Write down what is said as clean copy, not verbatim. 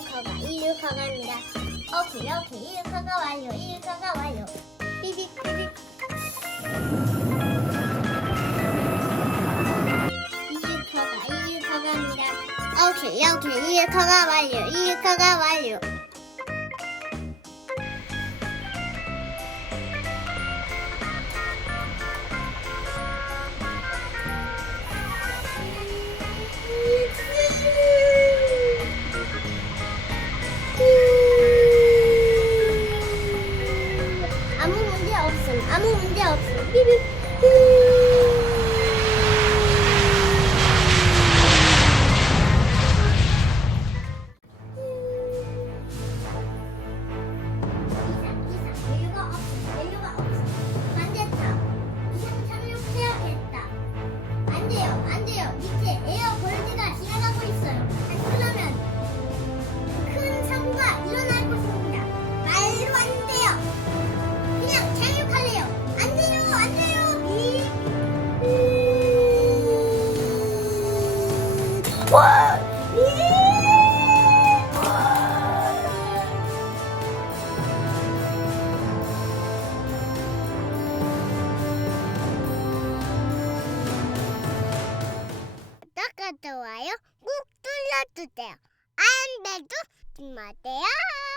이륙허가입니다. 오케이 이륙허가 완료. 삐빅 이륙허가입니다. 오케이 이륙허가 완료. 아무 문제 없음. 삐빅. 여유가 없음. 안 됐다. 이상 착륙해야겠다. 안 돼요. 밑에 에어 벌즈가 지나가고 있어요. 그러면 큰 사고가 일어날 것입니다. 말도 안 돼요. 그냥 착륙할래요. 안 돼요. 와! 구독과 좋아요 꾹 눌러주세요. 안 돼도 마세요.